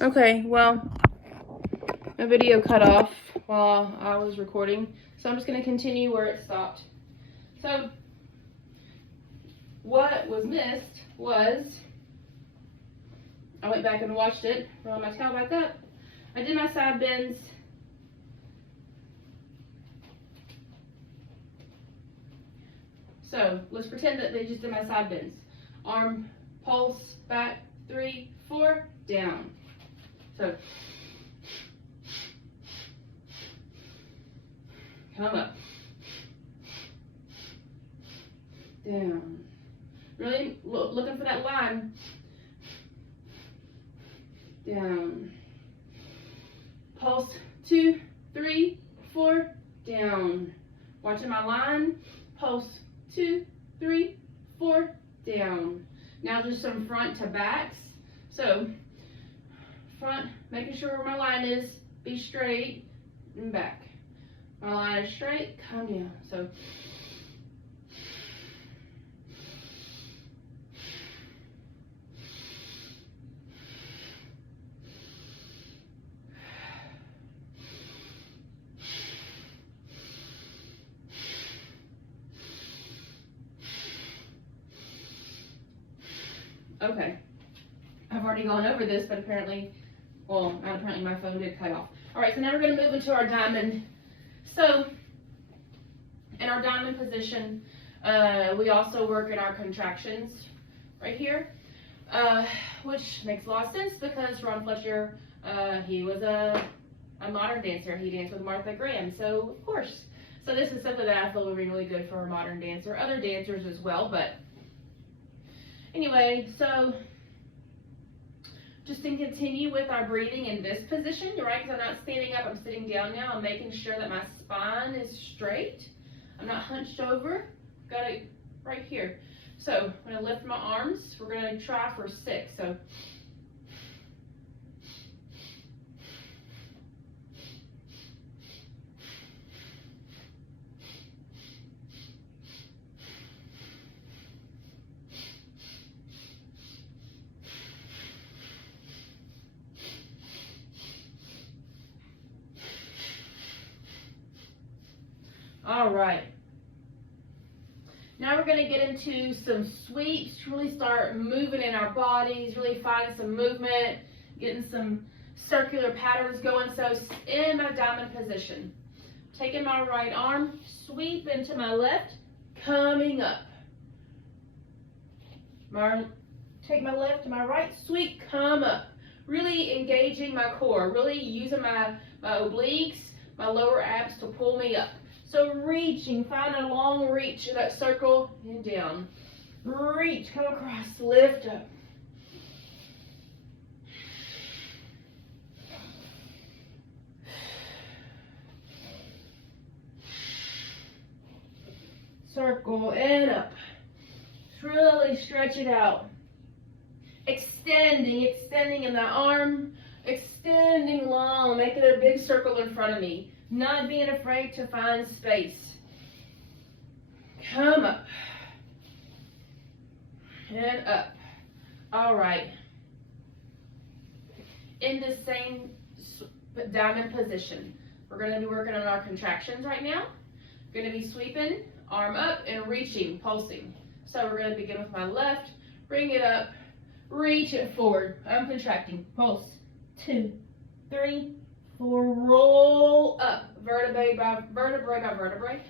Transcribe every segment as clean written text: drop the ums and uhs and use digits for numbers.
Okay, well, my video cut off while I was recording, so I'm just going to continue where it stopped. So, what was missed was, I went back and watched it, roll my towel back up. I did my side bends. So, let's pretend that they just did my side bends. Arm, pulse, back, 3, 4, down. So, come up, down. Really looking for that line. Down. Pulse, 2, 3, 4, down. Watching my line. Pulse, 2, 3, 4, down. Now just some front to backs. So, front, making sure where my line is, be straight, and back. My line is straight, come down. So, okay. I've already gone over this, but apparently, well, not apparently, my phone did cut off. All right, so now we're going to move into our diamond. So, in our diamond position, we also work in our contractions right here, which makes a lot of sense because Ron Fletcher, he was a modern dancer. He danced with Martha Graham, so of course. So this is something that I feel would be really good for a modern dancer, other dancers as well, but anyway, so just to continue with our breathing in this position, right, because I'm not standing up, I'm sitting down now. I'm making sure that my spine is straight. I'm not hunched over. Got it right here. So I'm going to lift my arms. We're going to try for 6. So all right. Now we're going to get into some sweeps, really start moving in our bodies, really find some movement, getting some circular patterns going. So in my diamond position, taking my right arm, sweep into my left, coming up. Take my left to my right, sweep, come up. Really engaging my core, really using my obliques, my lower abs to pull me up. So reaching, find a long reach in that circle and down. Reach, come across, lift up. Circle and up. Really stretch it out. Extending in the arm, extending long, making a big circle in front of me. Not being afraid to find space. Come up. And up. All right. In the same diamond position, we're going to be working on our contractions right now. We're going to be sweeping, arm up, and reaching, pulsing. So we're going to begin with my left, bring it up, reach it forward. I'm contracting. Pulse. 2, 3, 4. Roll up. Vertebrae by vertebrae.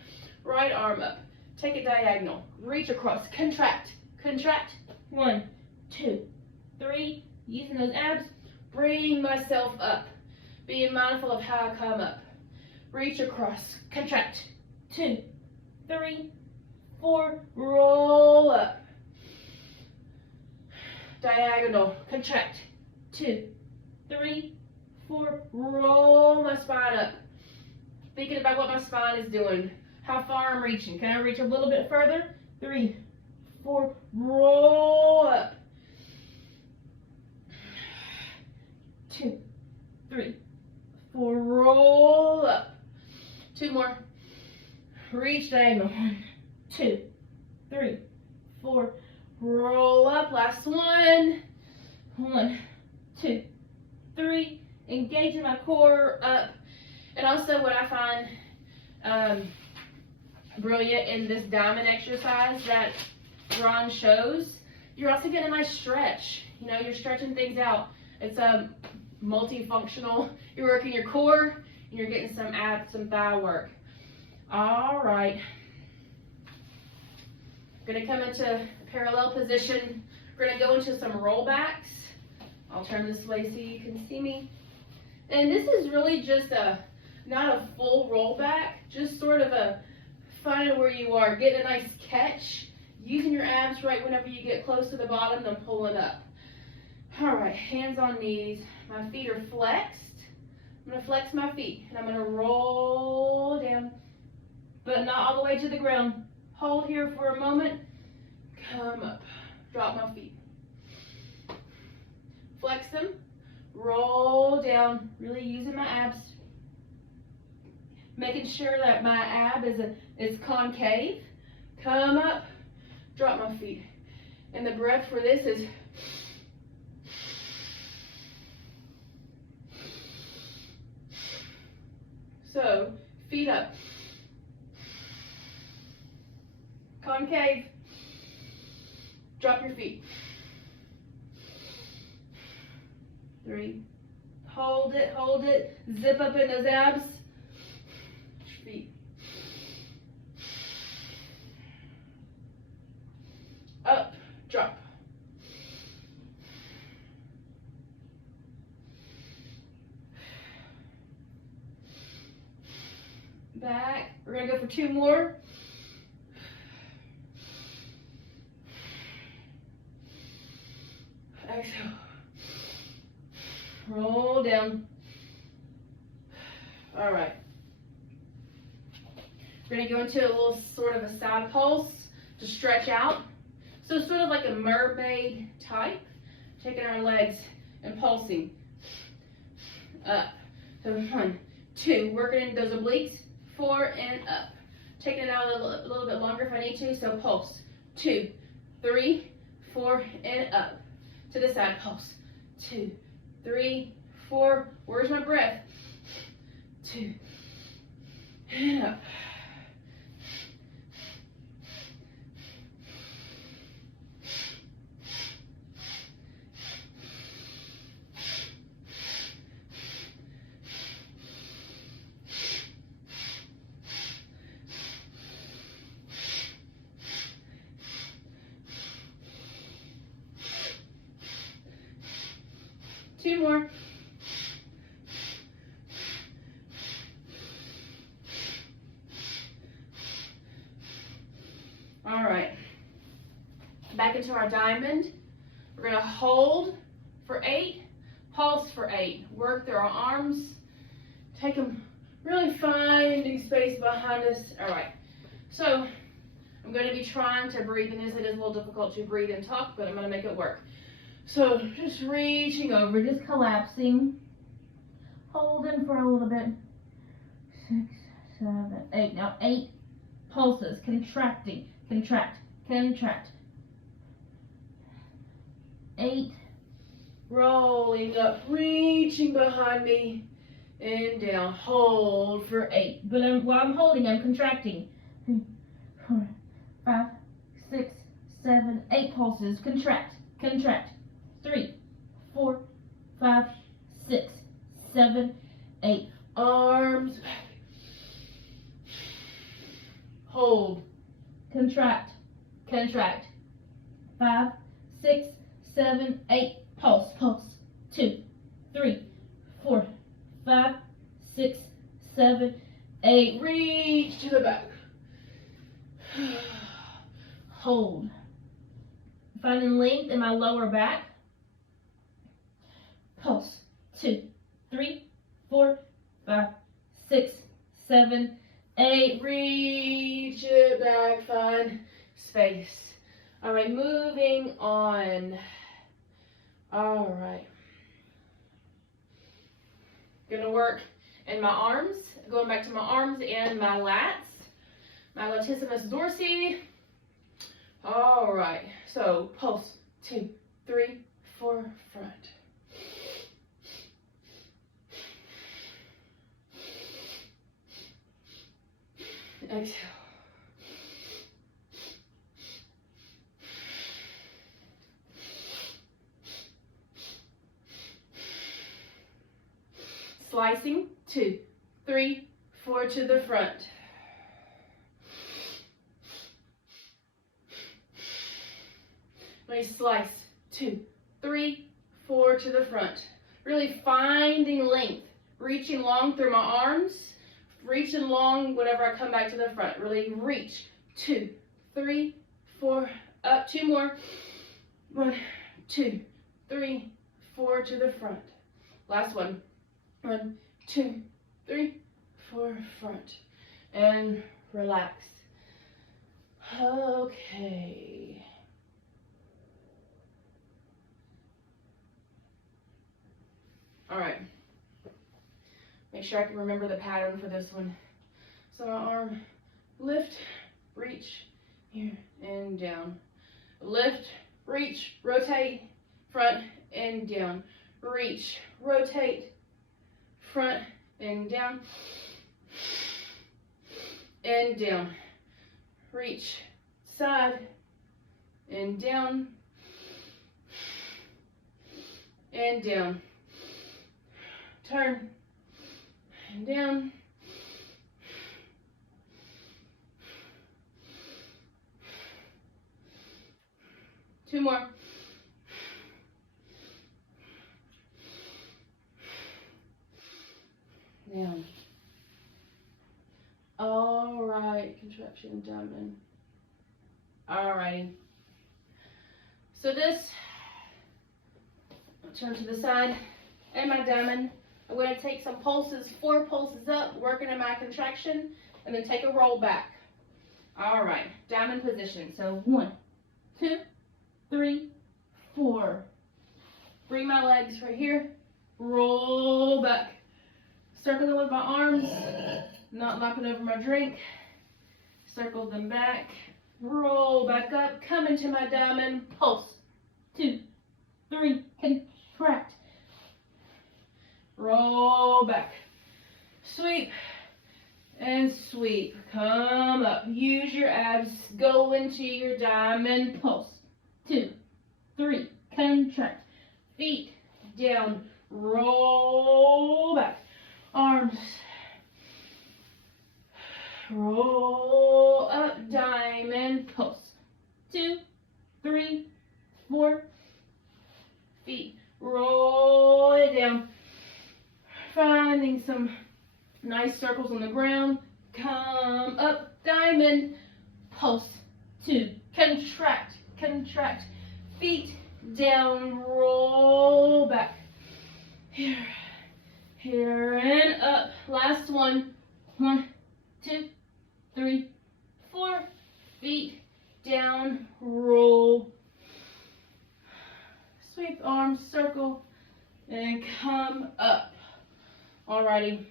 Right arm up. Take it diagonal. Reach across. Contract. Contract. 1, 2, 3. Using those abs. Bring myself up. Being mindful of how I come up. Reach across. Contract. 2, 3, 4. Roll up. Diagonal, contract, 2, 3, 4, roll my spine up. Thinking about what my spine is doing, how far I'm reaching. Can I reach a little bit further? 3, 4, roll up. 2, 3, 4, roll up. 2 more. Reach diagonal. 1, 2, 3, 4. Roll up. Last one. 1, 2, 3, engaging my core up. And also what I find brilliant in this diamond exercise that Ron shows, you're also getting a nice stretch. You know, you're stretching things out. It's a multifunctional. You're working your core and you're getting some abs, some thigh work. All right. Gonna come into parallel position. We're gonna go into some rollbacks. I'll turn this way so you can see me. And this is really just not a full rollback, just sort of a finding where you are, getting a nice catch, using your abs right whenever you get close to the bottom, then pulling up. All right, hands on knees. My feet are flexed. I'm gonna flex my feet and I'm gonna roll down, but not all the way to the ground. Hold here for a moment, come up, drop my feet. Flex them, roll down, really using my abs. Making sure that my ab is concave. Come up, drop my feet. And the breath for this is so, feet up. Concave. Drop your feet. 3. Hold it, hold it. Zip up in those abs. Feet. Up, drop. Back. We're gonna go for 2 more. Exhale. Roll down. All right. We're gonna go into a little sort of a side pulse to stretch out. So it's sort of like a mermaid type, taking our legs and pulsing up. So 1, 2, working in those obliques, 4 and up. Taking it out a little bit longer if I need to, so pulse. 2, 3, 4 and up. To the side, pulse. 2, 3, 4. Where's my breath? 2 and up. Two more. All right. Back into our diamond. We're going to hold for 8, pulse for 8. Work through our arms. Take them, really finding space behind us. All right. So I'm going to be trying to breathe in this. It is a little difficult to breathe and talk, but I'm going to make it work. So just reaching over, just collapsing, holding for a little bit. 6, 7, 8. Now 8 pulses, contracting, contract, contract. 8, rolling up, reaching behind me, and down. Hold for 8. But while I'm holding, I'm contracting. 3, 4, 5, 6, 7, 8 pulses, contract, contract. 3, 4, 5, 6, 7, 8. Arms back. Hold. Contract. Contract. 5, 6, 7, 8. Pulse. Pulse. 2, 3, 4, 5, 6, 7, 8. Reach to the back. Hold. Finding length in my lower back. Pulse. 2, 3, 4, 5, 6, 7, 8. Reach it back. Find space. All right, moving on. All right. Gonna work in my arms. Going back to my arms and my lats. My latissimus dorsi. All right. So pulse. 2, 3, 4, front. Exhale. Slicing, 2, 3, 4 to the front. Let me slice, 2, 3, 4 to the front. Really finding length, reaching long through my arms, reaching long whenever I come back to the front. Really reach, 2, 3, 4, up, 2 more. 1, 2, 3, 4 to the front. Last one. 1, 2, 3, 4, front. And relax. Okay. All right. Make sure I can remember the pattern for this one. So my arm, lift, reach, here, and down. Lift, reach, rotate, front, and down. Reach, rotate, front, and down. And down. Reach, side, and down. And down. Turn, and down. Two more. Down. All right, contraction abdomen. All righty. So this, I'll turn to the side and my diamond. I'm going to take some pulses, 4 pulses up, working in my contraction, and then take a roll back. All right, diamond position. So 1, 2, 3, 4. Bring my legs right here, roll back. Circle them with my arms, not knocking over my drink. Circle them back, roll back up, come into my diamond, pulse. 2, 3, contract. Roll back, sweep, and sweep. Come up, use your abs, go into your diamond, pulse. 2, 3, contract. Feet down, roll back. Arms, roll up, diamond, pulse. 2, 3, 4. Feet, roll it down. Finding some nice circles on the ground. Come up, diamond, pulse. 2, contract, contract. Feet down, roll back. Here and up. Last one. 1, 2, 3, 4. Feet down, roll. Sweep arms, circle, and come up. Alrighty.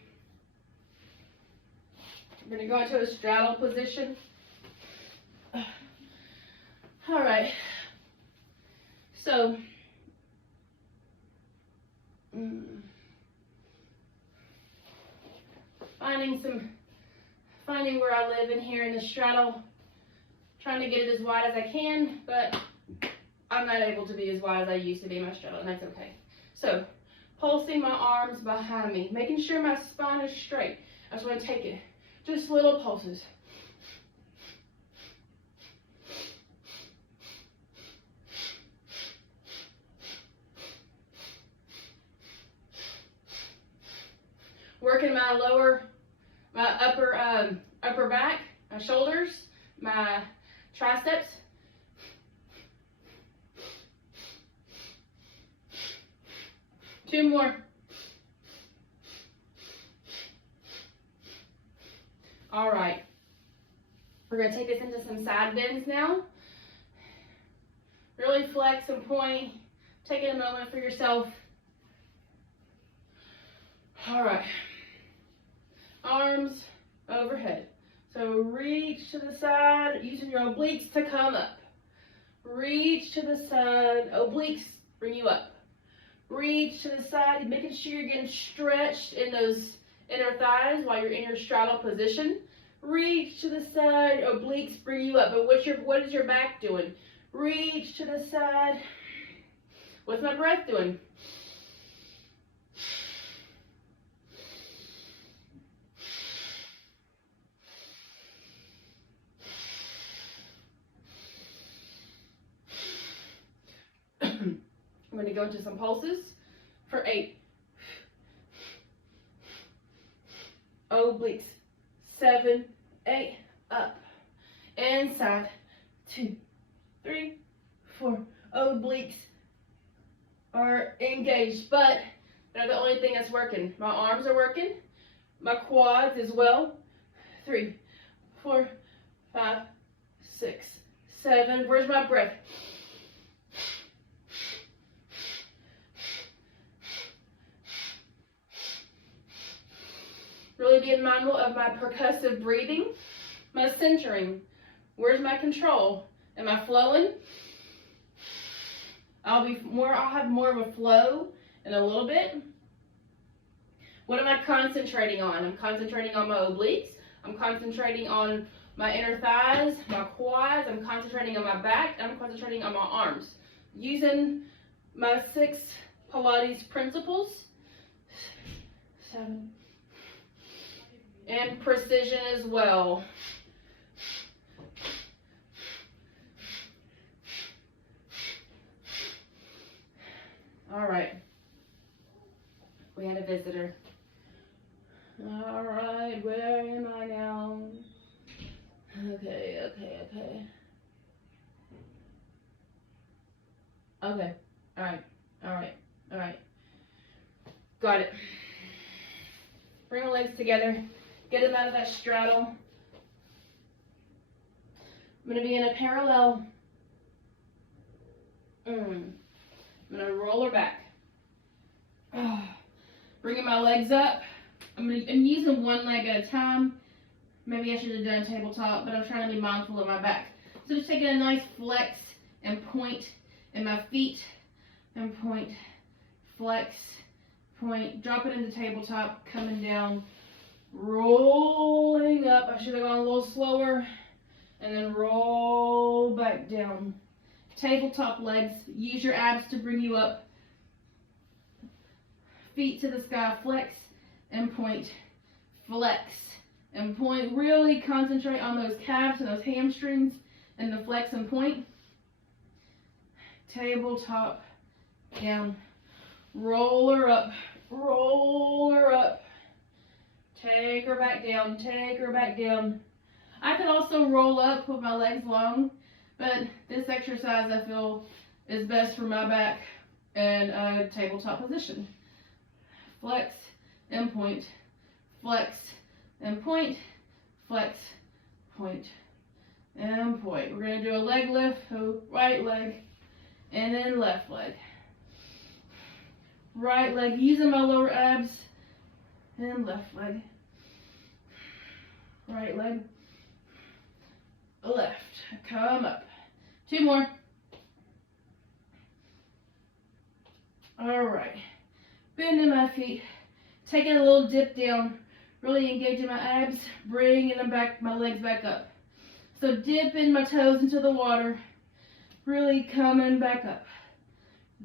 We're going to go into a straddle position. Alright. So, finding where I live in here in the straddle, trying to get it as wide as I can, but I'm not able to be as wide as I used to be in my straddle, and that's okay. So, pulsing my arms behind me, making sure my spine is straight. I just want to take it, just little pulses. Working my upper back, my shoulders, my triceps. Two more. All right. We're going to take this into some side bends now. Really flex and point. Take a moment for yourself. All right. Arms overhead. So reach to the side, using your obliques to come up. Reach to the side, obliques bring you up. Reach to the side, making sure you're getting stretched in those inner thighs while you're in your straddle position. Reach to the side. Obliques bring you up. But what is your back doing? Reach to the side. What's my breath doing? I'm going to go into some pulses for 8. Obliques. 7, 8, up. Inside. 2, 3, 4. Obliques are engaged, but they're the only thing that's working. My arms are working. My quads as well. 3, 4, 5, 6, 7. Where's my breath? Really being mindful of my percussive breathing, my centering. Where's my control? Am I flowing? I'll have more of a flow in a little bit. What am I concentrating on? I'm concentrating on my obliques. I'm concentrating on my inner thighs, my quads. I'm concentrating on my back. I'm concentrating on my arms. Using my 6 Pilates principles. 7. And precision as well. All right. We had a visitor. All right, where am I now? Okay. Okay, all right. Got it. Bring my legs together. Get them out of that straddle. I'm going to be in a parallel. I'm going to roll her back. Bringing my legs up. I'm using one leg at a time. Maybe I should have done tabletop, but I'm trying to be mindful of my back. So just taking a nice flex and point in my feet. And point, flex, point. Drop it into tabletop, coming down. Rolling up. I should have gone a little slower. And then roll back down. Tabletop legs. Use your abs to bring you up. Feet to the sky. Flex and point. Flex and point. Really concentrate on those calves and those hamstrings and the flex and point. Tabletop down. Roll her up. Roll her up. Take her back down. Take her back down. I could also roll up with my legs long, but this exercise I feel is best for my back and a tabletop position. Flex and point. Flex and point. Flex, point, and point. We're going to do a leg lift. So right leg and then left leg. Right leg using my lower abs and left leg. Right leg, left, come up. 2 more. All right, bending my feet, taking a little dip down, really engaging my abs, bringing them back, my legs back up. So dipping my toes into the water, really coming back up.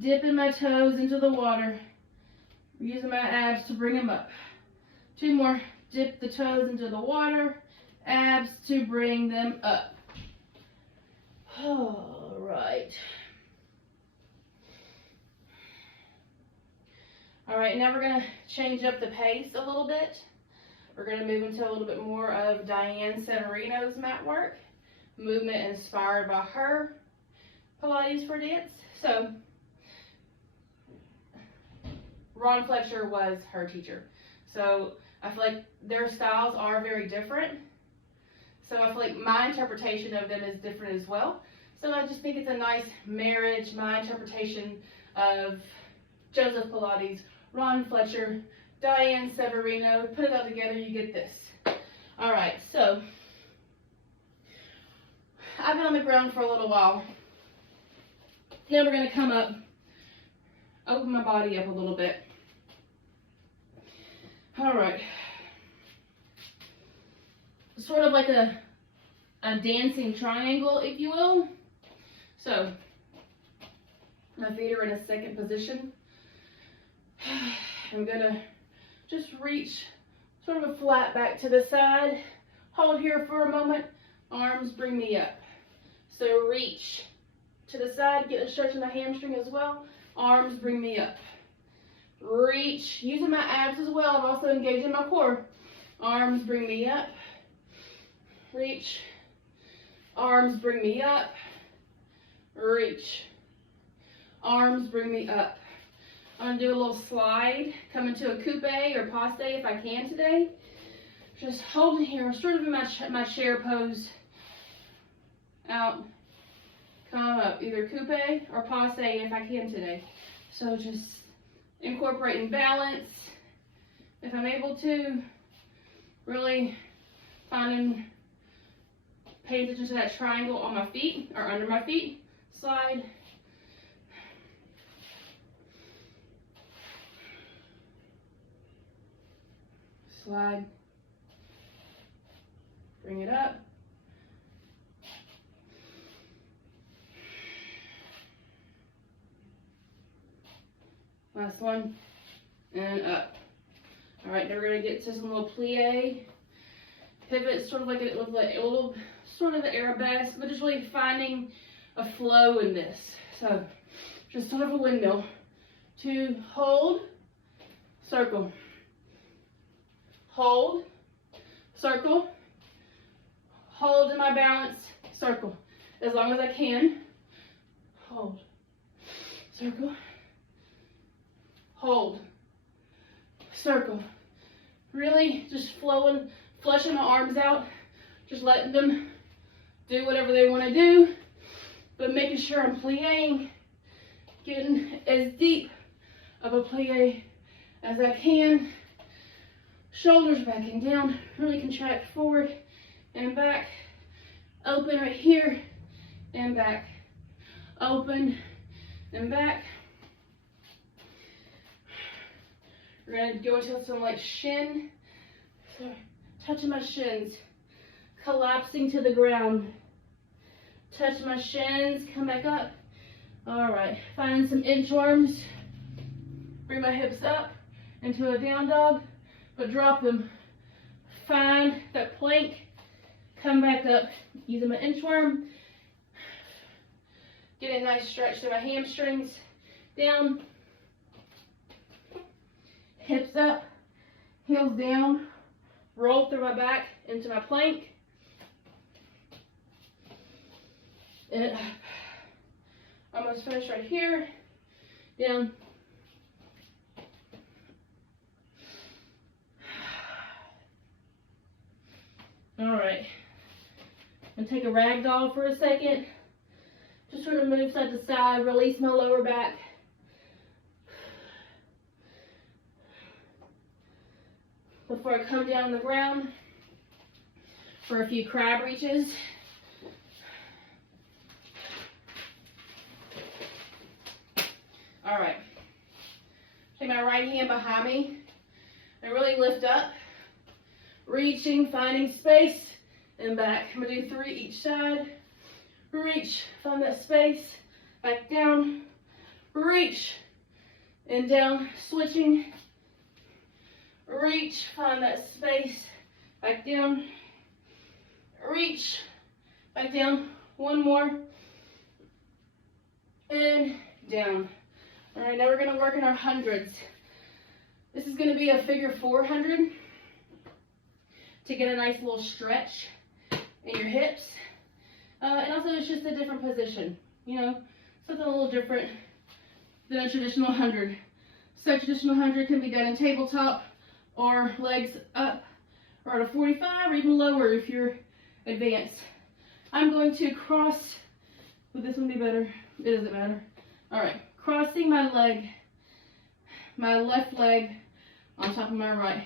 Dipping my toes into the water, using my abs to bring them up. 2 more. Dip the toes into the water, abs to bring them up. All right. All right, now we're going to change up the pace a little bit. We're going to move into a little bit more of Diane Severino's mat work. Movement inspired by her Pilates for dance. So, Ron Fletcher was her teacher. So, I feel like their styles are very different. So I feel like my interpretation of them is different as well. So I just think it's a nice marriage, my interpretation of Joseph Pilates, Ron Fletcher, Diane Severino. Put it all together, you get this. All right, so I've been on the ground for a little while. Now we're going to come up, open my body up a little bit. All right. sort of like a dancing triangle, if you will. So my feet are in a second position. I'm gonna just reach sort of a flat back to the side. Hold here for a moment. Arms bring me up. So reach to the side, get a stretch in my hamstring as well. Arms bring me up. Reach, using my abs as well. I'm also engaging my core. Arms bring me up. Reach. Arms bring me up. Reach. Arms bring me up. I'm gonna do a little slide, come into a coupe or passe if I can today. Just holding here, sort of in my chair pose. Out, come up, either coupe or passe if I can today. So just incorporating balance, if I'm able to, really paying attention to that triangle on my feet or under my feet. Slide. Slide. Bring it up. Last one. And up. All right, now we're going to get to some little plie. Pivot, sort of like a little sort of the arabesque, but just really finding a flow in this. So just sort of a windmill. To hold, circle. Hold, circle. Hold in my balance, circle. As long as I can. Hold, circle. Hold, circle. Really just flowing, flushing my arms out. Just letting them do whatever they want to do. But making sure I'm plieing. Getting as deep of a plie as I can. Shoulders back and down. Really contract forward and back. Open right here and back. Open and back. We're going to go into some like shin. So touching my shins. Collapsing to the ground. Touch my shins. Come back up. All right. Find some inchworms. Bring my hips up into a down dog. But drop them. Find that plank. Come back up. Using my inchworm. Get a nice stretch through my hamstrings. Down. Hips up. Heels down. Roll through my back into my plank. And up. Almost finished right here. Down. All right. I'm gonna take a ragdoll for a second. Just sort of move side to side, release my lower back. Before I come down on the ground for a few crab reaches. All right. Take my right hand behind me and really lift up. Reaching, finding space, and back. I'm gonna do 3 each side. Reach, find that space, back down. Reach, and down, switching. Reach, find that space, back down. Reach, back down. One more. And down. All right, now we're gonna work in our hundreds. This is gonna be a figure 400. To get a nice little stretch in your hips. And also it's just a different position, you know, something a little different than a traditional 100. So a traditional 100 can be done in tabletop or legs up or at a 45 or even lower if you're advanced. I'm going to cross, would this one be better? It doesn't matter. All right, crossing my left leg on top of my right.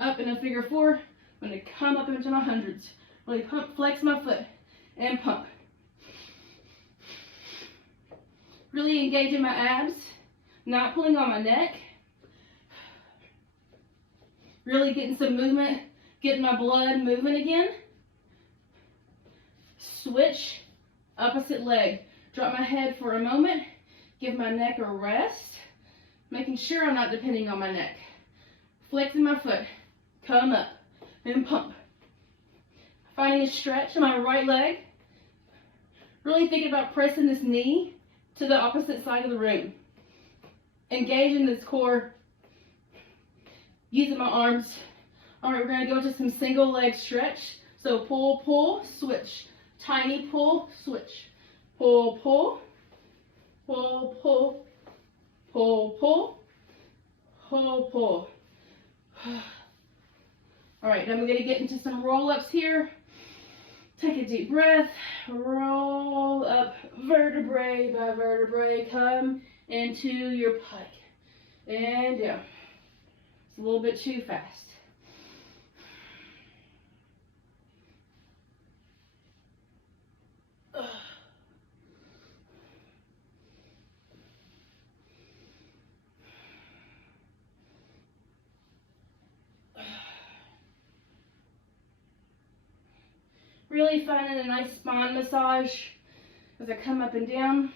Up in a figure 4. I'm going to come up into my hundreds. Really pump, flex my foot, and pump. Really engaging my abs, not pulling on my neck. Really getting some movement Getting my blood moving again. Switch, opposite leg. Drop my head for a moment. Give my neck a rest. Making sure I'm not depending on my neck. Flexing my foot. Come up and pump. Finding a stretch in my right leg. Really thinking about pressing this knee to the opposite side of the room. Engaging this core. Using my arms. All right, we're going to go to some single leg stretch. So pull, pull, switch. Tiny pull, switch. Pull, pull. Pull, pull. Pull, pull. Pull, pull. All right, then we're going to get into some roll-ups here. Take a deep breath. Roll up vertebrae by vertebrae. Come into your pike. And down. It's a little bit too fast. Really finding a nice spine massage as I come up and down.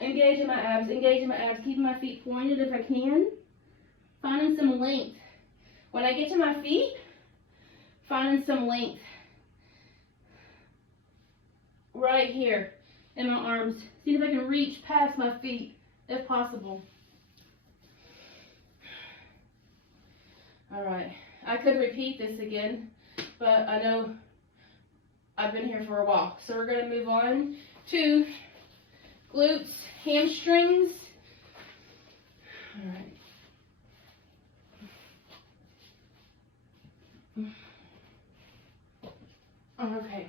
Engaging my abs, keeping my feet pointed if I can. Finding some length. When I get to my feet, finding some length. Right here in my arms. See if I can reach past my feet if possible. All right, I could repeat this again, but I know I've been here for a while. So we're going to move on to glutes, hamstrings. All right. Okay.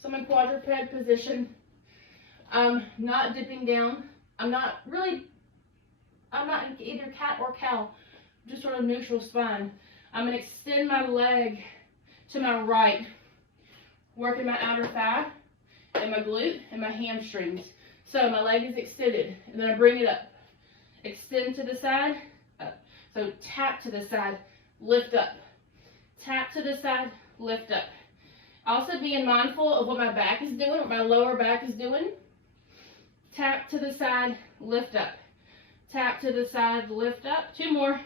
So I'm in quadruped position. I'm not dipping down. I'm not either cat or cow. Just sort of neutral spine. I'm going to extend my leg to my right, working my outer thigh and my glute and my hamstrings. So my leg is extended, and then I bring it up. Extend to the side, up. So tap to the side, lift up. Tap to the side, lift up. Also being mindful of what my back is doing, what my lower back is doing. Tap to the side, lift up. Tap to the side, lift up. Two more.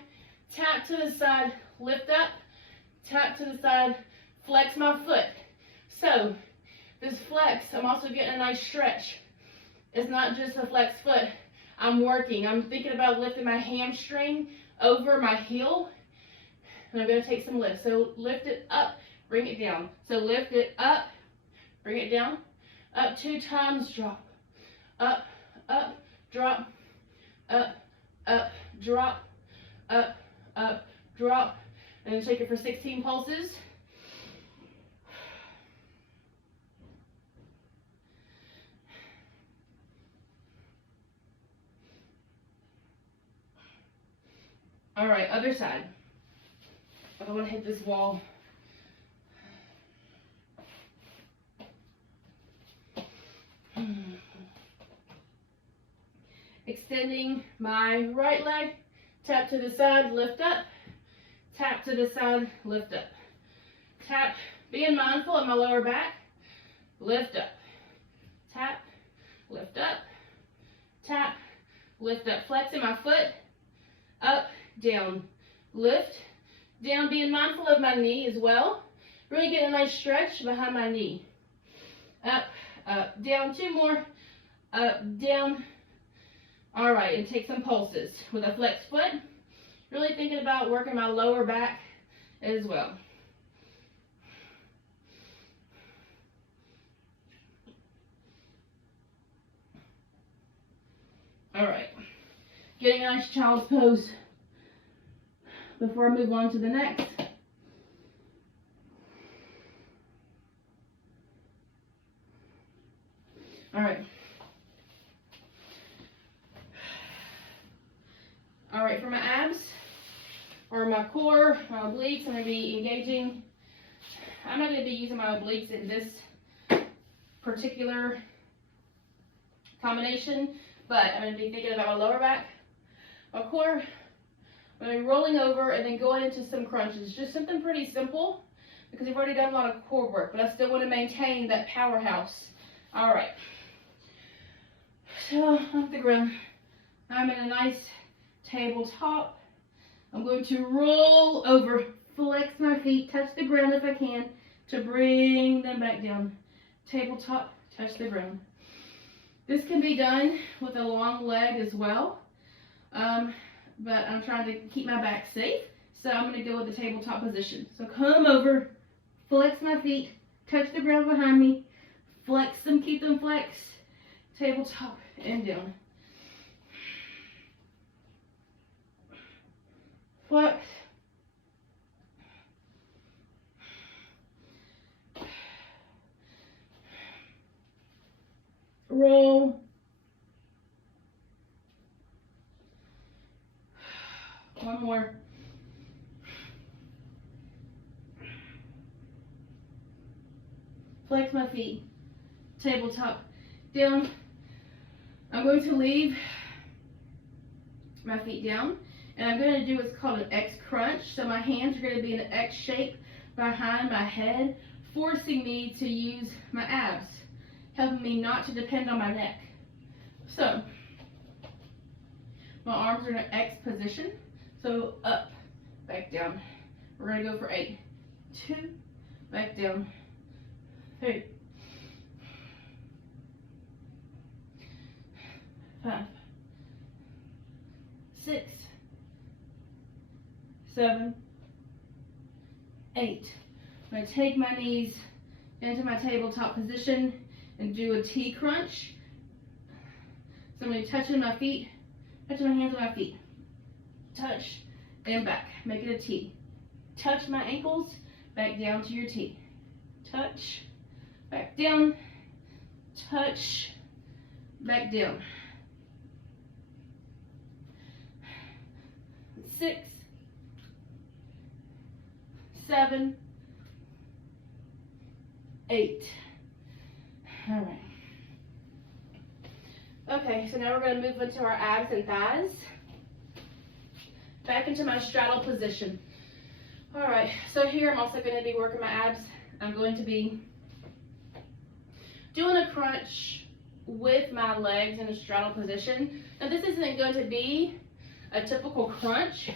Tap to the side, lift up. Tap to the side, flex my foot. So this flex, I'm also getting a nice stretch. It's not just a flex foot. I'm working. I'm thinking about lifting my hamstring over my heel. And I'm going to take some lift. So lift it up, bring it down. So lift it up, bring it down. Up 2 times, drop. Up, up, drop. Up, up, drop. Up, up, drop. And then take it for 16 pulses. All right, other side. I don't want to hit this wall. Extending my right leg. Tap to the side, lift up. Tap to the side, lift up. Tap, being mindful of my lower back. Lift up. Tap, lift up. Tap, lift up. Flexing my foot. Up, down. Lift, down. Being mindful of my knee as well. Really get a nice stretch behind my knee. Up, up, down. 2 more. Up, down. All right, and take some pulses with a flex foot. Really thinking about working my lower back as well. All right, getting a nice child's pose before I move on to the next. All right. All right, for my abs, or my core, my obliques, I'm going to be engaging. I'm not going to be using my obliques in this particular combination, but I'm going to be thinking about my lower back, my core, I'm going to be rolling over and then going into some crunches. Just something pretty simple because we've already done a lot of core work, but I still want to maintain that powerhouse. All right. So off the ground, I'm in a nice tabletop. I'm going to roll over, flex my feet, touch the ground if I can, to bring them back down. Tabletop, touch the ground. This can be done with a long leg as well, but I'm trying to keep my back safe, so I'm going to go with the tabletop position. So come over, flex my feet, touch the ground behind me, flex them, keep them flexed, tabletop and down. Flex. Roll. One more. Flex my feet. Tabletop down. I'm going to leave my feet down, and I'm going to do what's called an X crunch. So my hands are going to be in an X shape behind my head, forcing me to use my abs, helping me not to depend on my neck. So my arms are in an X position. So up, back down. We're going to go for 8. 2, back down. 3, 5, 6, 7, 8. I'm going to take my knees into my tabletop position and do a T crunch. So I'm going to be touching my feet, touching my hands on my feet. Touch and back. Make it a T. Touch my ankles, back down to your T. Touch, back down, touch, back down. 6, 7, 8. All right. Okay, so now we're going to move into our abs and thighs. Back into my straddle position. All right, so here I'm also going to be working my abs. I'm going to be doing a crunch with my legs in a straddle position. Now this isn't going to be a typical crunch,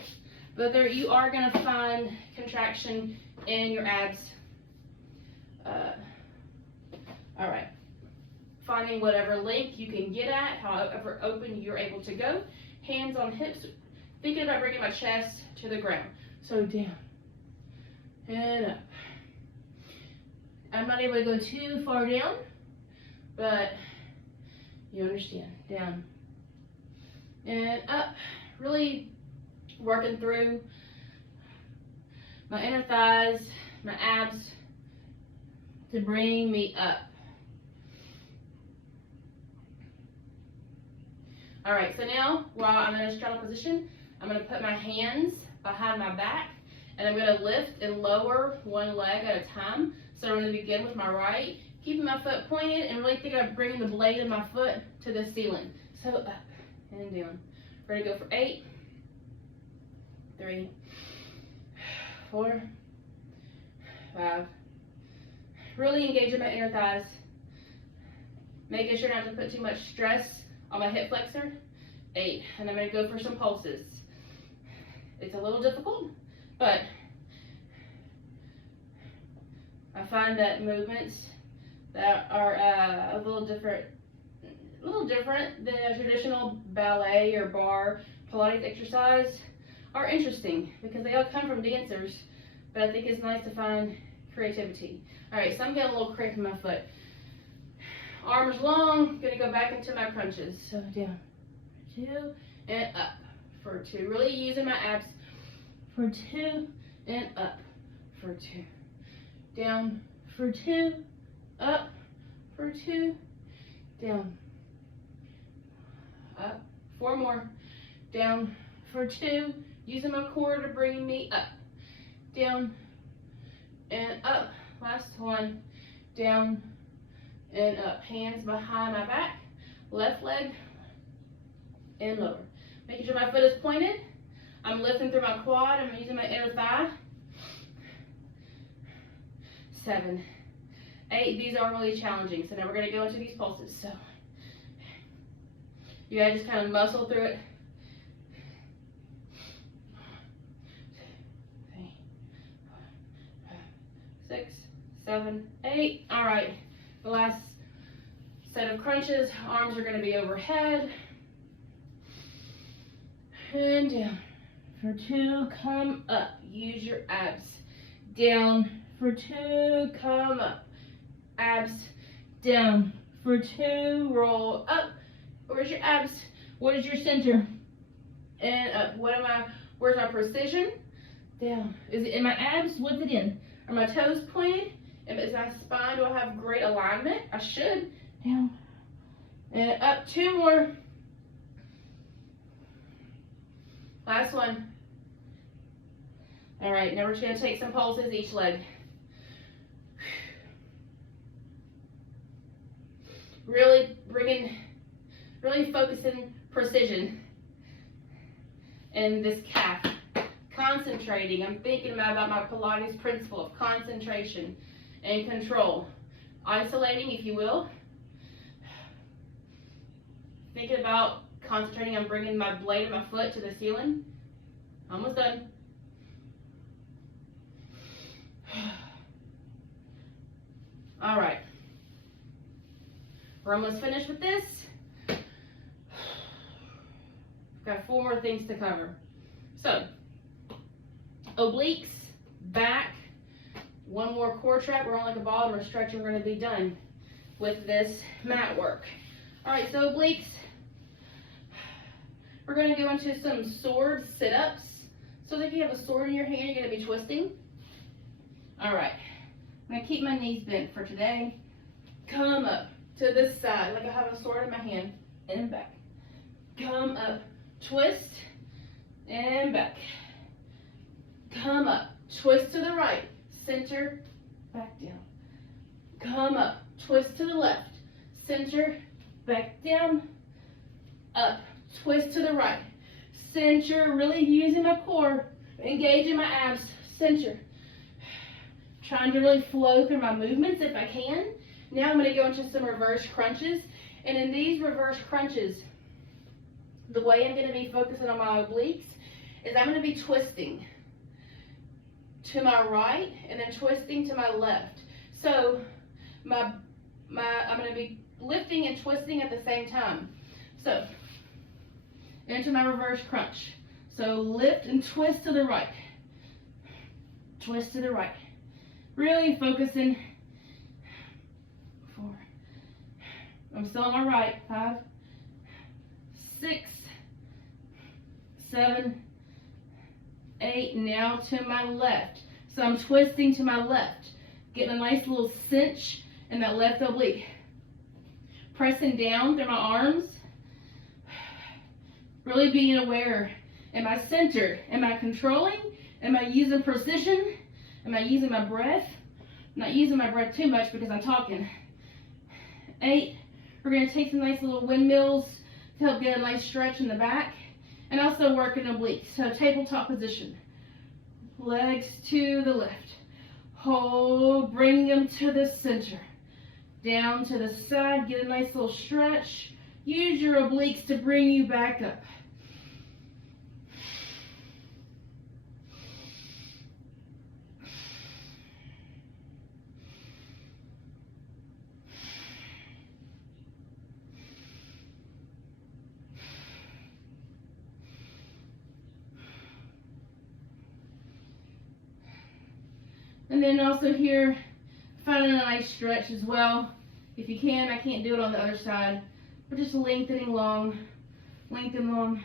but there you are going to find contraction in your abs. All right, finding whatever length you can get at, however open you're able to go. Hands on hips, thinking about bringing my chest to the ground. So down and up. I'm not able to go too far down, but you understand. Down and up. Really working through my inner thighs, my abs, to bring me up. All right, so now while I'm in a straddle position, I'm going to put my hands behind my back, and I'm going to lift and lower one leg at a time. So I'm going to begin with my right, keeping my foot pointed and really think of bringing the blade of my foot to the ceiling. So up and down. Ready to go for 8, 3, 4, 5. Really engaging my inner thighs. Making sure not to put too much stress on my hip flexor. 8. And I'm going to go for some pulses. It's a little difficult, but I find that movements that are a little different than a traditional ballet or bar Pilates exercise are interesting because they all come from dancers, but I think it's nice to find creativity. All right, so I'm getting a little cramp in my foot. Arms long, gonna go back into my crunches. So down for 2 and up for 2. Really using my abs for 2 and up for 2. Down for 2, up for 2, down, up. 4 more. Down for 2, using my core to bring me up. Down and up. Last one. Down and up. Hands behind my back. Left leg and lower. Making sure my foot is pointed. I'm lifting through my quad. I'm using my inner thigh. 7, 8. These are really challenging. So now we're going to go into these pulses. So you gotta just kind of muscle through it. 3, 4, 5, 6, 7, 8. All right. The last set of crunches. Arms are going to be overhead. And down. For 2, come up. Use your abs. Down. For 2, come up. Abs. Down. For 2, roll up. Where's your abs? What is your center? And up. Where's my precision? Down. Is it in my abs? What's it in? Are my toes pointed? Is my spine, do I have great alignment? I should. Down. And up. 2 more. Last one. All right, now we're just gonna take some pulses each leg. Really focusing precision in this calf. Concentrating. I'm thinking about my Pilates principle of concentration and control. Isolating, if you will. Thinking about concentrating on bringing my blade of my foot to the ceiling. Almost done. All right. We're almost finished with this. Got 4 more things to cover. So, obliques, back, 1 more core trap. We're on like a ball and we're stretching. We're going to be done with this mat work. All right, so obliques. We're going to go into some sword sit-ups. So if you have a sword in your hand, you're going to be twisting. All right. I'm going to keep my knees bent for today. Come up to this side like I have a sword in my hand and back. Come up, twist, and back. Come up, twist to the right, center, back down. Come up, twist to the left, center, back down, up, twist to the right, center, really using my core, engaging my abs, center. Trying to really flow through my movements if I can. Now I'm going to go into some reverse crunches. And in these reverse crunches, the way I'm going to be focusing on my obliques is I'm going to be twisting to my right and then twisting to my left. So I'm going to be lifting and twisting at the same time. So into my reverse crunch. So lift and twist to the right. Twist to the right. Really focusing. 4. I'm still on my right. 5, 6, 7, 8. Now to my left. So I'm twisting to my left. Getting a nice little cinch in that left oblique. Pressing down through my arms. Really being aware. Am I centered? Am I controlling? Am I using precision? Am I using my breath? I'm not using my breath too much because I'm talking. 8. We're going to take some nice little windmills to help get a nice stretch in the back. And also work in obliques. So tabletop position. Legs to the left. Hold. Bring them to the center. Down to the side. Get a nice little stretch. Use your obliques to bring you back up. And then also here, finding a nice stretch as well. If you can, I can't do it on the other side, but just lengthening long, lengthen long,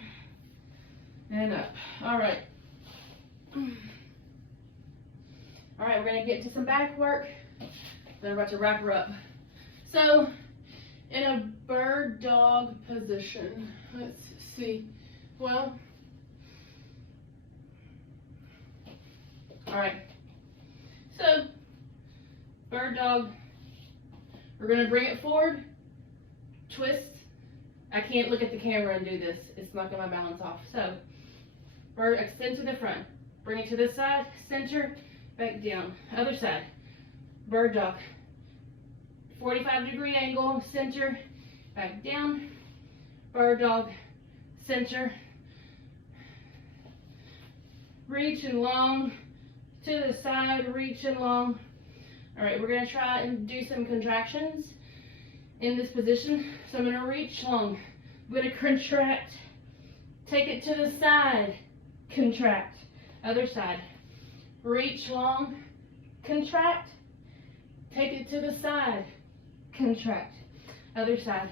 and up. All right. All right, we're gonna get to some back work. Then we're about to wrap her up. So, in a bird dog position, let's see. Well, all right. So, bird dog, we're going to bring it forward, twist. I can't look at the camera and do this. It's knocking my balance off. So, Bird, extend to the front. Bring it to the side, center, back down. Other side. Bird dog. 45-degree angle, center, back down. Bird dog, center. Reach and long to the side, reach and long. All right, we're gonna try and do some contractions in this position. So I'm gonna reach long. I'm gonna contract. Take it to the side, contract. Other side. Reach long, contract. Take it to the side, contract. Other side.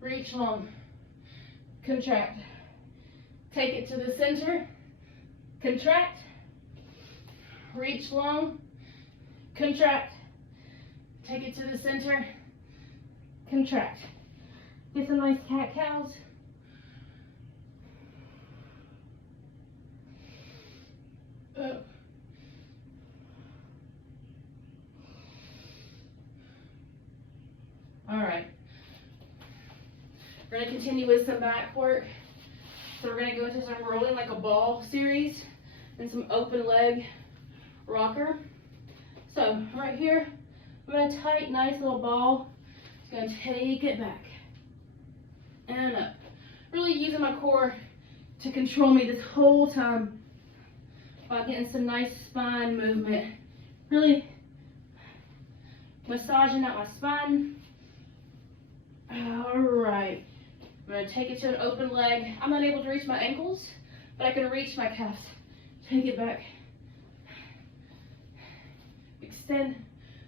Reach long, contract. Take it to the center, contract. Reach long, contract. Take it to the center, contract. Get some nice cat-cows. Up. All right. We're going to continue with some back work. So we're going to go into some rolling like a ball series and some open leg rocker. So right here, I'm going to tight, nice little ball. It's going to take it back and up. Really using my core to control me this whole time while getting some nice spine movement. Really massaging out my spine. All right. I'm going to take it to an open leg. I'm not able to reach my ankles, but I can reach my calves. Take it back. Extend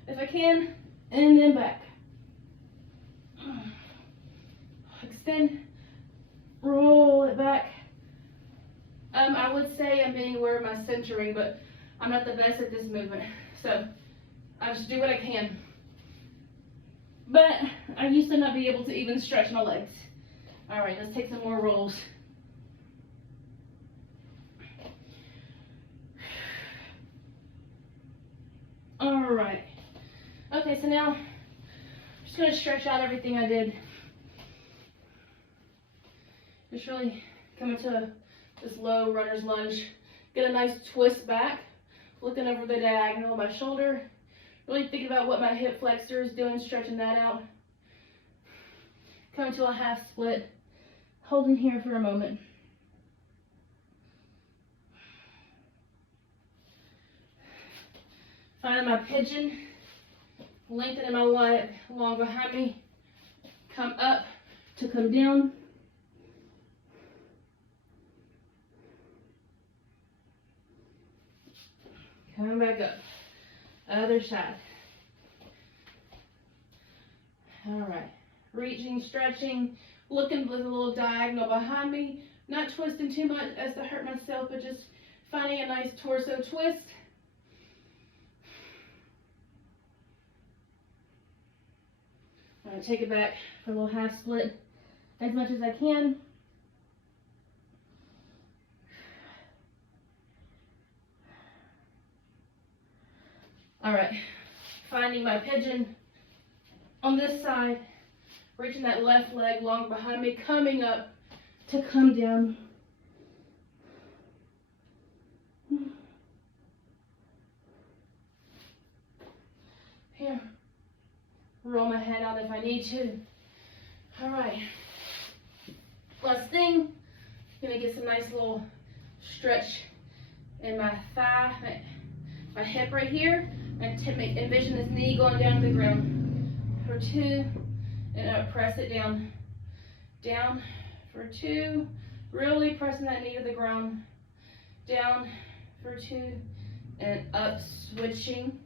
if I can, and then back. Extend, roll it back. I would say I'm being aware of my centering, but I'm not the best at this movement. So I just do what I can. But I used to not be able to even stretch my legs. All right, let's take some more rolls. All right. Okay, so now I'm just going to stretch out everything I did. Just really come into this low runner's lunge. Get a nice twist back, looking over the diagonal of my shoulder. Really think about what my hip flexor is doing, stretching that out. Come to a half split. Holding here for a moment. Finding my pigeon. Lengthening my leg along behind me. Come up to come down. Come back up. Other side. All right. Reaching, stretching, looking for the little diagonal behind me. Not twisting too much as to hurt myself, but just finding a nice torso twist. I'm going to take it back for a little half split as much as I can. All right, finding my pigeon on this side, reaching that left leg long behind me, coming up to come down. Here, roll my head out if I need to. All right, last thing, gonna get some nice little stretch in my thigh, my hip right here, and envision this knee going down to the ground for 2, and press it down, down for 2, really pressing that knee to the ground, down for 2, and up, switching,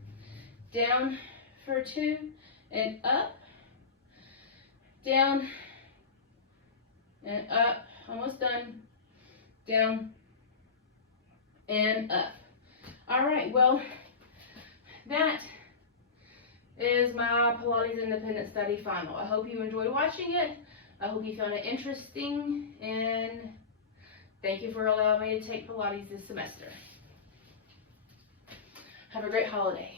down for 2, and up, down, and up, almost done, down, and up. All right, well, that is my Pilates Independent Study Final. I hope you enjoyed watching it. I hope you found it interesting, and thank you for allowing me to take Pilates this semester. Have a great holiday.